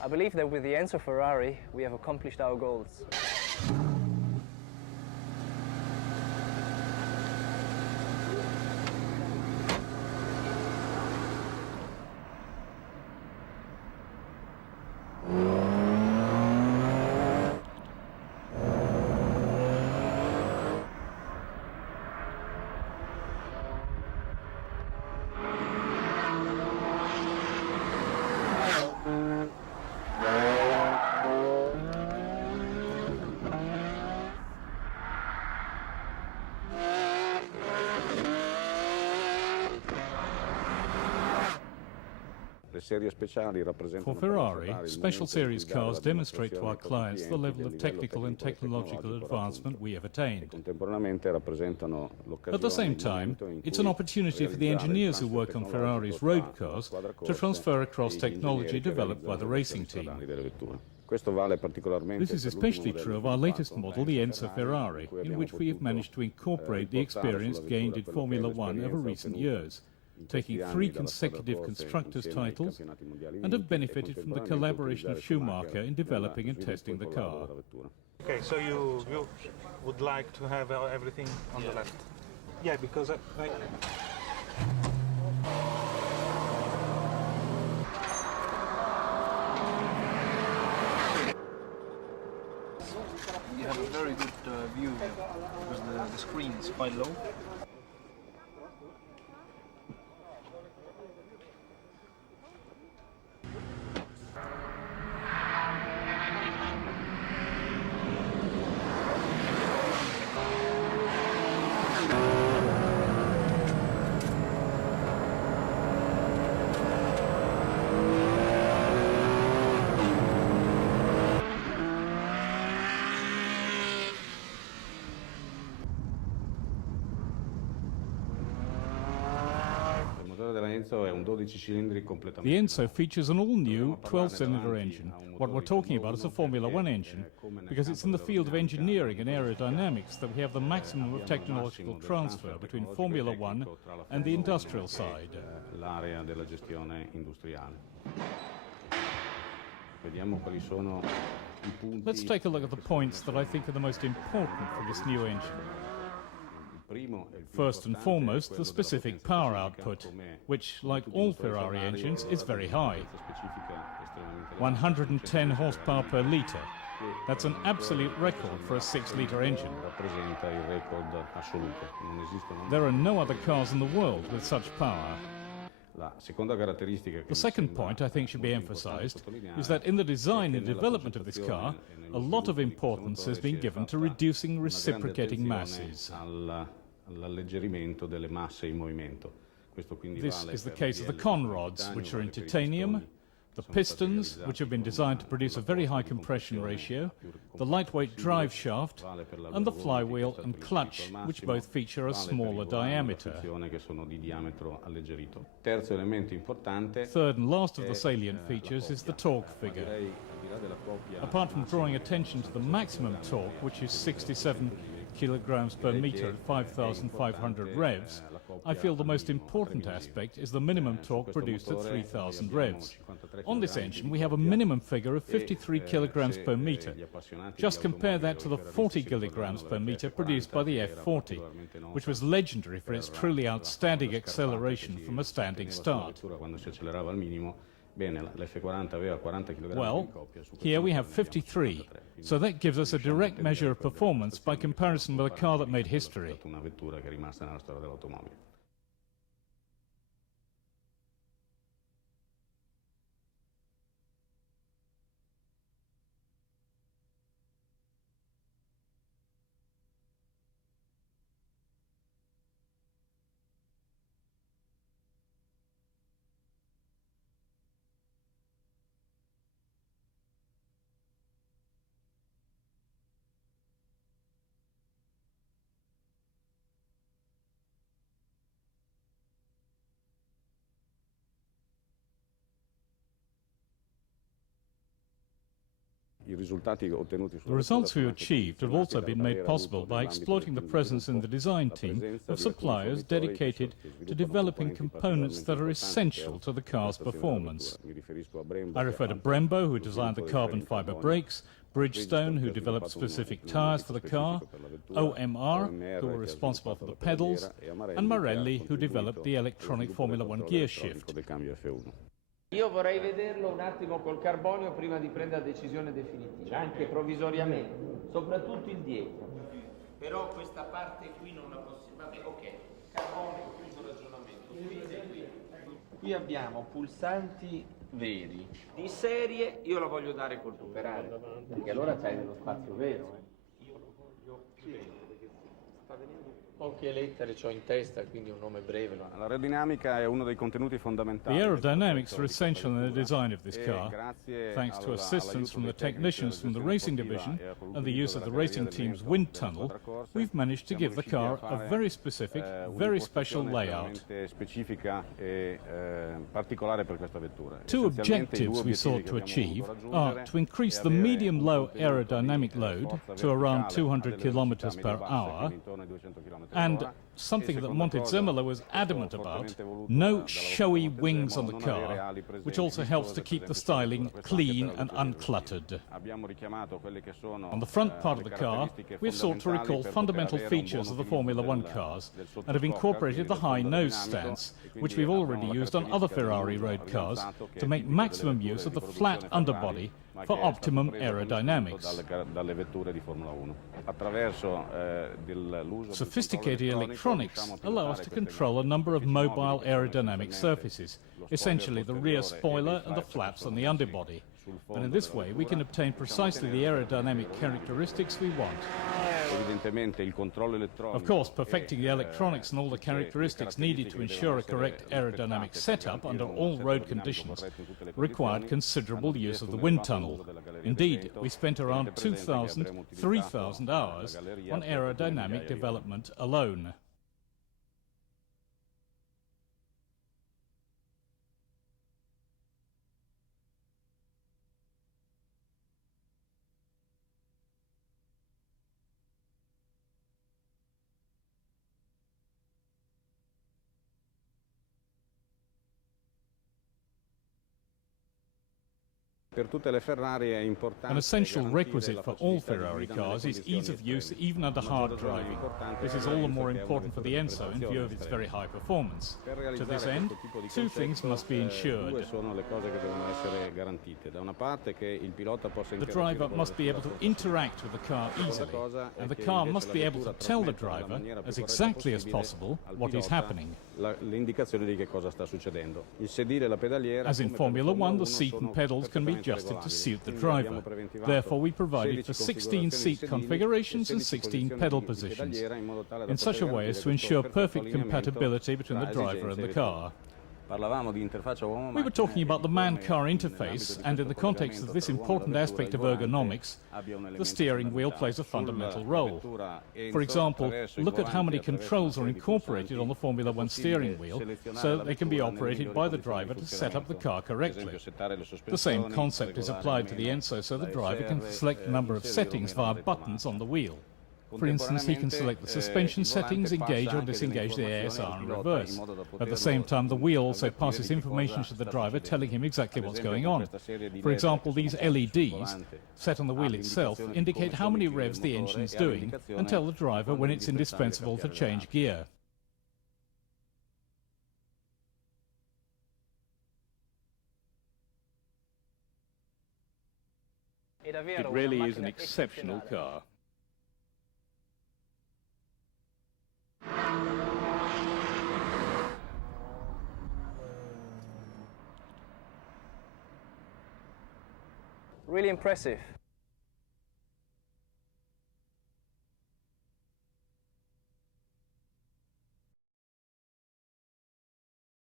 I believe that with the Enzo Ferrari, we have accomplished our goals. For Ferrari, special series cars demonstrate to our clients the level of technical and technological advancement we have attained. At the same time, it's an opportunity for the engineers who work on Ferrari's road cars to transfer across technology developed by the racing team. This is especially true of our latest model, the Enzo Ferrari, in which we have managed to incorporate the experience gained in Formula One over recent years, taking 3 consecutive constructors' titles, and have benefited from the collaboration of Schumacher in developing and testing the car. Okay, so you would like to have everything on the left? Yeah, because You have a very good view here, because the screen is quite low. The Enzo features an all-new 12-cylinder engine. What we're talking about is a Formula One engine, because it's in the field of engineering and aerodynamics that we have the maximum of technological transfer between Formula One and the industrial side. Let's take a look at the points that I think are the most important for this new engine. First and foremost, the specific power output, which, like all Ferrari engines, is very high. 110 horsepower per litre. That's an absolute record for a 6-litre engine. There are no other cars in the world with such power. The second point I think should be emphasized is that in the design and development of this car, a lot of importance has been given to reducing reciprocating masses. This is the case of the conrods, which are in titanium, the pistons, which have been designed to produce a very high compression ratio, the lightweight drive shaft, and the flywheel and clutch, which both feature a smaller diameter. Third and last of the salient features is the torque figure. Apart from drawing attention to the maximum torque, which is 67 kilograms per meter at 5,500 revs, I feel the most important aspect is the minimum torque produced at 3,000 revs. On this engine we have a minimum figure of 53 kilograms per meter. Just compare that to the 40 kilograms per meter produced by the F40, which was legendary for its truly outstanding acceleration from a standing start. Well, here we have 53, so that gives us a direct measure of performance by comparison with a car that made history. The results we achieved have also been made possible by exploiting the presence in the design team of suppliers dedicated to developing components that are essential to the car's performance. I refer to Brembo, who designed the carbon fibre brakes, Bridgestone, who developed specific tyres for the car, OMR, who were responsible for the pedals, and Marelli, who developed the electronic Formula One gear shift. Io vorrei vederlo un attimo col carbonio prima di prendere la decisione definitiva, anche provvisoriamente, soprattutto il dietro. Però questa parte qui non la possiamo... Vabbè, ok, carbonio, chiuso il ragionamento. Qui abbiamo pulsanti veri. Di serie io la voglio dare col tuperare, perché allora c'hai dello spazio vero. Io lo voglio più vero, perché sta venendo... Poche lettere c'ho in testa, quindi un nome breve. L'aerodinamica è uno dei contenuti fondamentali. The aerodynamics are essential in the design of this car. Thanks to assistance from the technicians from the racing division and the use of the racing team's wind tunnel, we've managed to give the car a very specific, very special layout. Two objectives we sought to achieve are to increase the medium-low aerodynamic load to around 200 kilometers per hour, and something that Montezemolo was adamant about, no showy wings on the car, which also helps to keep the styling clean and uncluttered. On the front part of the car, we have sought to recall fundamental features of the Formula One cars and have incorporated the high nose stance, which we've already used on other Ferrari road cars, to make maximum use of the flat underbody for optimum aerodynamics. Sophisticated electronics allow us to control a number of mobile aerodynamic surfaces, essentially the rear spoiler and the flaps on the underbody. And in this way we can obtain precisely the aerodynamic characteristics we want. Of course, perfecting the electronics and all the characteristics needed to ensure a correct aerodynamic setup under all road conditions required considerable use of the wind tunnel. Indeed, we spent around 2,000, 3,000 hours on aerodynamic development alone. An essential requisite for all Ferrari cars is ease of use even under hard driving. This is all the more important for the Enzo in view of its very high performance. To this end, two things must be ensured. The driver must be able to interact with the car easily, and the car must be able to tell the driver, as exactly as possible, what is happening. As in Formula One, the seat and pedals can be adjusted to suit the driver. Therefore, we provided for 16 seat configurations and 16 pedal positions, in such a way as to ensure perfect compatibility between the driver and the car. We were talking about the man-car interface, and in the context of this important aspect of ergonomics, the steering wheel plays a fundamental role. For example, look at how many controls are incorporated on the Formula One steering wheel, so that they can be operated by the driver to set up the car correctly. The same concept is applied to the Enzo, so the driver can select a number of settings via buttons on the wheel. For instance, he can select the suspension settings, engage or disengage the ASR in reverse. At the same time, the wheel also passes information to the driver telling him exactly what's going on. For example, these LEDs, set on the wheel itself, indicate how many revs the engine's doing and tell the driver when it's indispensable to change gear. It really is an exceptional car. Really impressive.